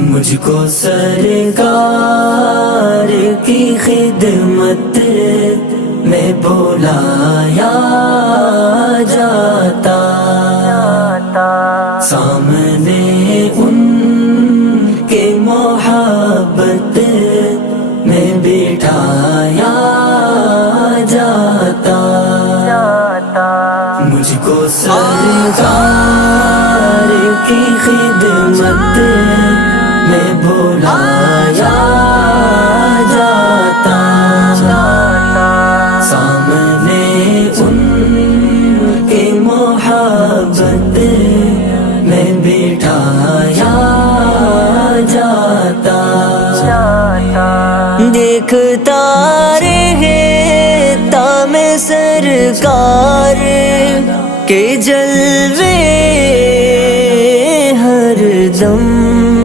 مجھ کو سرکار کی خدمت میں بلایا جاتا، سامنے ان کے محبت میں بٹھایا جاتا، مجھ کو سرکار کی خدمت میں بلایا جاتا، سامنے ان کے محبت میں بٹھایا جاتا، دیکھتا رہتا میں سرکار کے جلوے ہر دم،